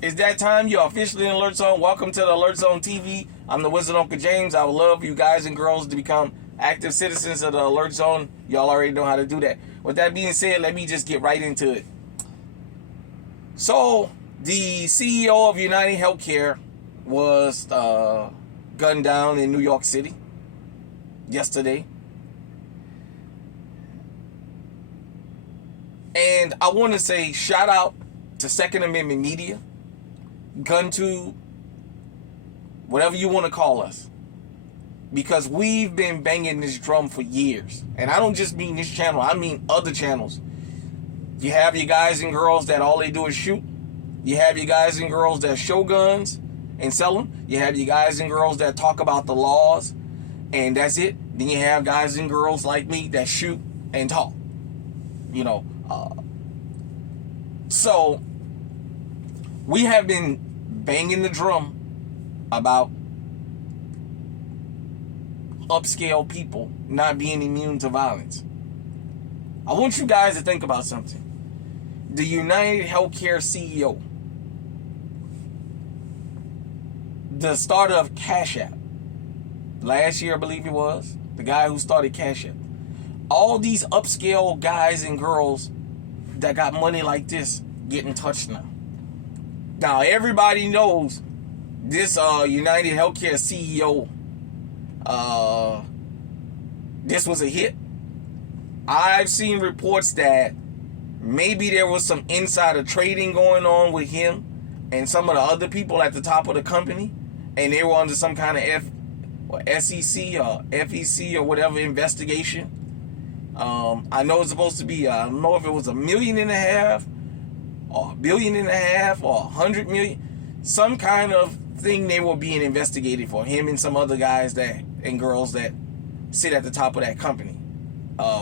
It's that time. You're officially in Alert Zone. Welcome to the Alert Zone TV. I'm the Wizard Uncle James. I would love you guys and girls to become active citizens of the Alert Zone. Y'all already know how to do that. With that being said, let me just get right into it. So, the CEO of United Healthcare was gunned down in New York City yesterday. And I want to say shout out to Second Amendment Media, GunTube, whatever you want to call us, because we've been banging this drum for years. And I don't just mean this channel, I mean other channels. You have your guys and girls that all they do is shoot. You have your guys and girls that show guns and sell them. You have your guys and girls that talk about the laws, and that's it. Then you have guys and girls like me that shoot and talk. So we have been banging the drum about upscale people not being immune to violence. I want you guys to think about something. The United Healthcare CEO, the starter of Cash App, last year I believe it was, the guy who started Cash App. All these upscale guys and girls that got money like this getting touched now. Now everybody knows this United Healthcare CEO. This was a hit. I've seen reports that maybe there was some insider trading going on with him and some of the other people at the top of the company, and they were under some kind of SEC or FEC or whatever investigation. I know it's supposed to be, I don't know if it was $1.5 million or $1.5 billion or 100 million, some kind of thing they were being investigated for, him and some other guys that and girls that sit at the top of that company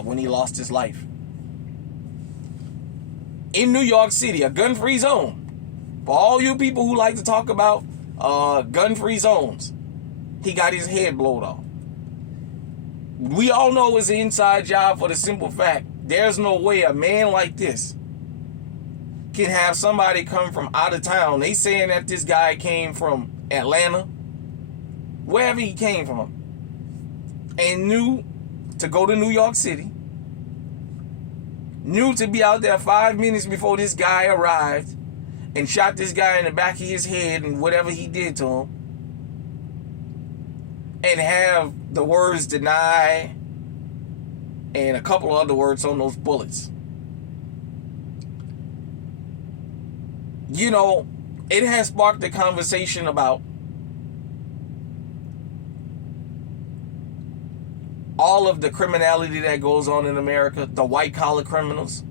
when he lost his life. In New York City, a gun-free zone. For all you people who like to talk about gun-free zones, he got his head blown off. We all know it's an inside job for the simple fact there's no way a man like this can have somebody come from out of town. They saying that this guy came from Atlanta, wherever he came from, and knew to go to New York City, knew to be out there 5 minutes before this guy arrived and shot this guy in the back of his head and whatever he did to him, and have the words deny and a couple of other words on those bullets. You know, it has sparked a conversation about all of the criminality that goes on in America, the white collar criminals.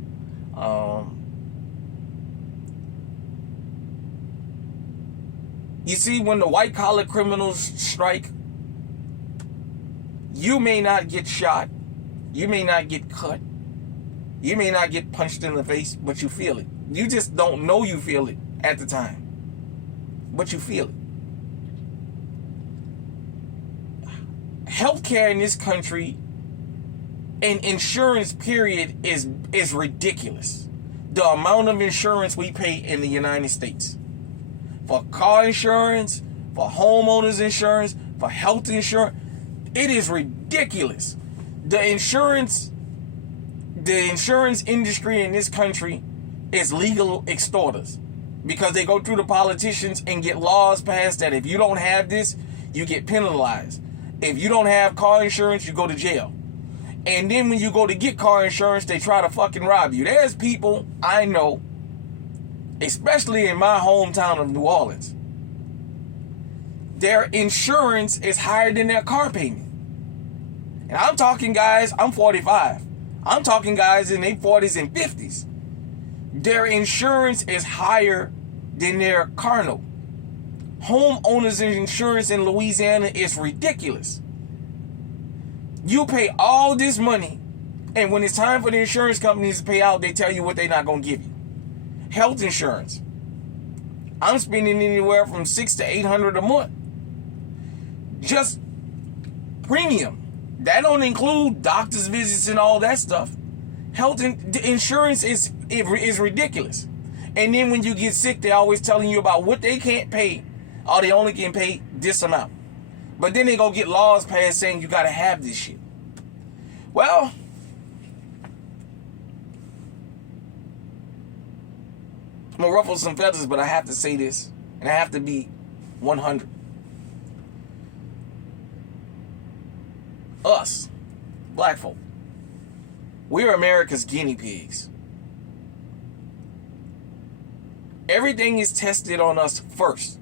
You see, when the white collar criminals strike, you may not get shot, you may not get cut, you may not get punched in the face, but you feel it. You just don't know you feel it at the time, but you feel it. Healthcare in this country and insurance period is ridiculous. The amount of insurance we pay in the United States. For car insurance, for homeowners insurance, for health insurance, it is ridiculous. The insurance industry in this country is legal extorters, because they go through the politicians and get laws passed that if you don't have this, you get penalized. If you don't have car insurance, you go to jail. And then when you go to get car insurance, they try to fucking rob you. There's people I know, especially in my hometown of New Orleans, their insurance is higher than their car payment. And I'm talking guys, I'm 45. I'm talking guys in their 40s and 50s. Their insurance is higher than their car note. Homeowners insurance in Louisiana is ridiculous. You pay all this money, and when it's time for the insurance companies to pay out, they tell you what they're not going to give you. Health insurance, I'm spending anywhere from $600 to $800 a month. Just premium. That don't include doctor's visits and all that stuff. Health insurance is ridiculous. And then when you get sick, they're always telling you about what they can't pay. Or they only can pay this amount. But then they go get laws passed saying you got to have this shit. Well, I'm going to ruffle some feathers, but I have to say this. And I have to be 100. Us, black folk, we're America's guinea pigs. Everything is tested on us first.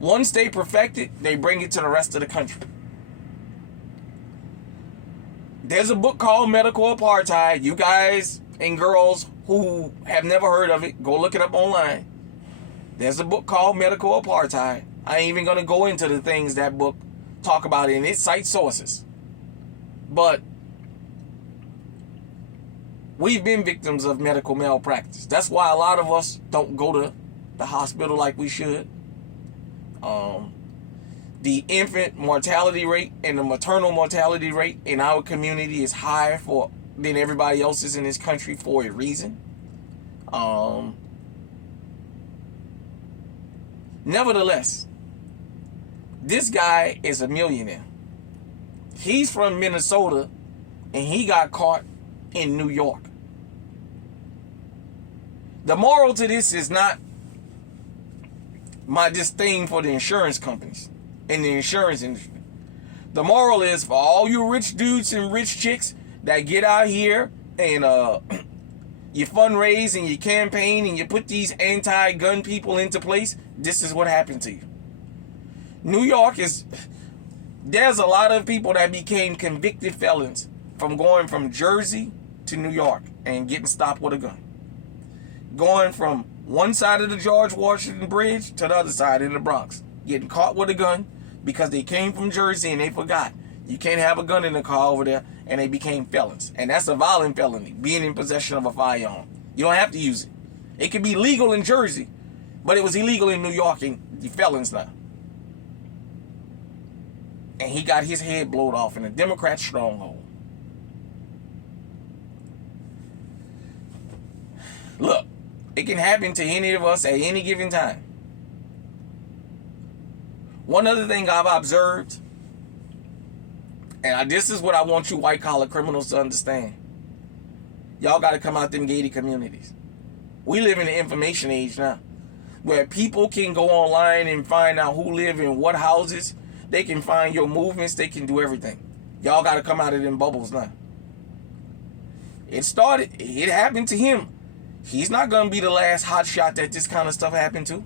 Once they perfect it, they bring it to the rest of the country. There's a book called Medical Apartheid. You guys and girls who have never heard of it, go look it up online. There's a book called Medical Apartheid. I ain't even going to go into the things that book talk about it, and it cites sources. But we've been victims of medical malpractice. That's why a lot of us don't go to the hospital like we should. The infant mortality rate and the maternal mortality rate in our community is higher than everybody else's in this country for a reason. Nevertheless, this guy is a millionaire. He's from Minnesota and he got caught in New York. The moral to this is not my disdain for the insurance companies and the insurance industry. The moral is for all you rich dudes and rich chicks that get out here and you fundraise and you campaign and you put these anti-gun people into place, this is what happened to you. New York there's a lot of people that became convicted felons from going from Jersey to New York and getting stopped with a gun. Going from one side of the George Washington Bridge to the other side in the Bronx. Getting caught with a gun because they came from Jersey and they forgot. You can't have a gun in the car over there, and they became felons. And that's a violent felony, being in possession of a firearm. You don't have to use it. It could be legal in Jersey, but it was illegal in New York, and the felons now. And he got his head blown off in a Democrat stronghold. Look, it can happen to any of us at any given time. One other thing I've observed, and this is what I want you white-collar criminals to understand. Y'all got to come out them gated communities. We live in the information age now, where people can go online and find out who live in what houses. They can find your movements. They can do everything. Y'all got to come out of them bubbles now. It happened to him. He's not going to be the last hotshot that this kind of stuff happened to.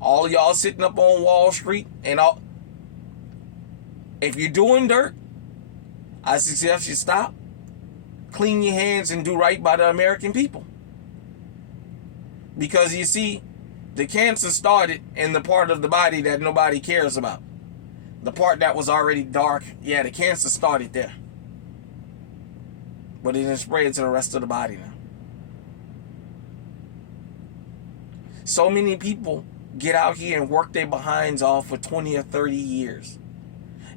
All of y'all sitting up on Wall Street and all. If you're doing dirt, I suggest you stop, clean your hands, and do right by the American people. Because you see, the cancer started in the part of the body that nobody cares about. The part that was already dark, yeah, the cancer started there. But it then spread to the rest of the body now. So many people get out here and work their behinds off for 20 or 30 years.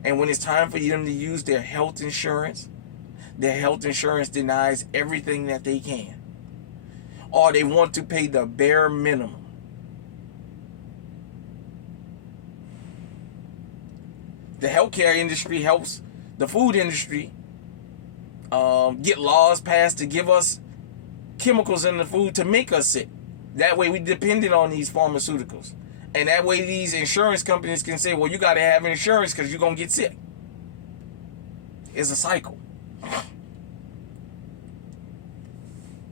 And when it's time for them to use their health insurance denies everything that they can. Or they want to pay the bare minimum. The healthcare industry helps the food industry get laws passed to give us chemicals in the food to make us sick. That way we depended on these pharmaceuticals. And that way these insurance companies can say, well, you got to have insurance because you're going to get sick. It's a cycle.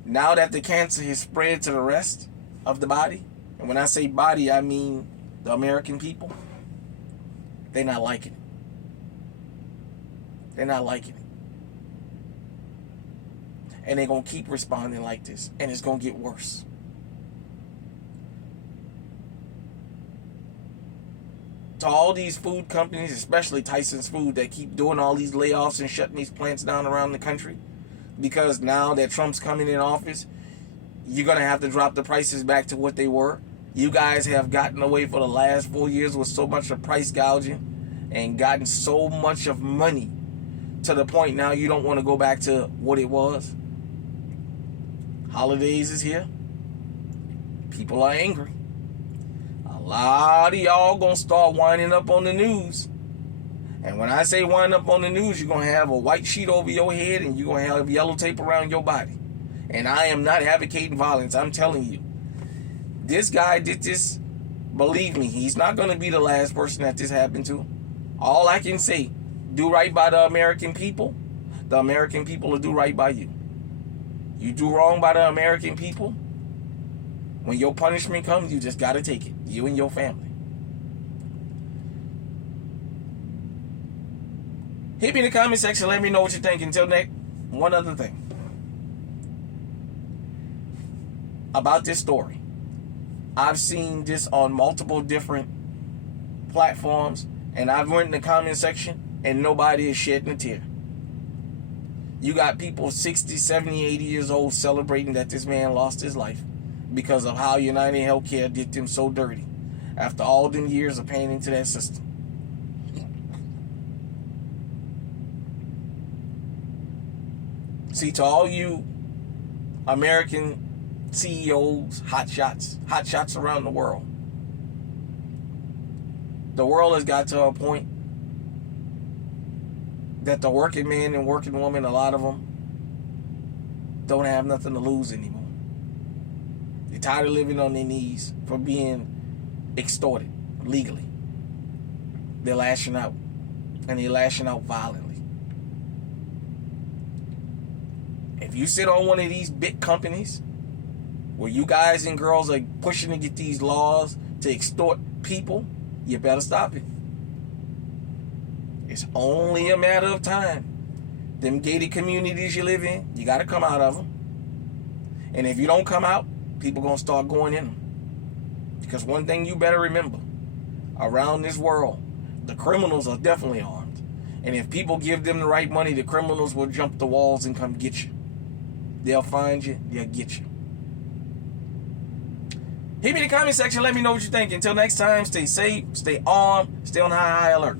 Now that the cancer has spread to the rest of the body, and when I say body, I mean the American people, they're not liking it. They're not liking it. And they're going to keep responding like this. And it's going to get worse. To all these food companies, especially Tyson's Food, that keep doing all these layoffs and shutting these plants down around the country, because now that Trump's coming in office, you're going to have to drop the prices back to what they were. You guys have gotten away for the last 4 years with so much of price gouging and gotten so much of money to the point now you don't want to go back to what it was. Holidays is here. People are angry. A lot of y'all gonna start winding up on the news. And when I say wind up on the news, you're gonna have a white sheet over your head and you're gonna have yellow tape around your body. And I am not advocating violence. I'm telling you. This guy did this. Believe me, he's not gonna be the last person that this happened to. All I can say, do right by the American people. The American people will do right by you. You do wrong by the American people, when your punishment comes, you just gotta take it. You and your family. Hit me in the comment section. Let me know what you think. Until next, one other thing about this story. I've seen this on multiple different platforms, and I've went in the comment section, and nobody is shedding a tear. You got people 60, 70, 80 years old celebrating that this man lost his life because of how United Healthcare did them so dirty after all them years of paying into that system. See, to all you American CEOs, hot shots around the world has got to a point that the working man and working woman, a lot of them, don't have nothing to lose anymore. They're tired of living on their knees for being extorted legally. They're lashing out, and they're lashing out violently. If you sit on one of these big companies where you guys and girls are pushing to get these laws to extort people, you better stop it. It's only a matter of time. Them gated communities you live in, you got to come out of them. And if you don't come out, people going to start going in them. Because one thing you better remember, around this world, the criminals are definitely armed. And if people give them the right money, the criminals will jump the walls and come get you. They'll find you, they'll get you. Hit me in the comment section, let me know what you think. Until next time, stay safe, stay armed, stay on high alert.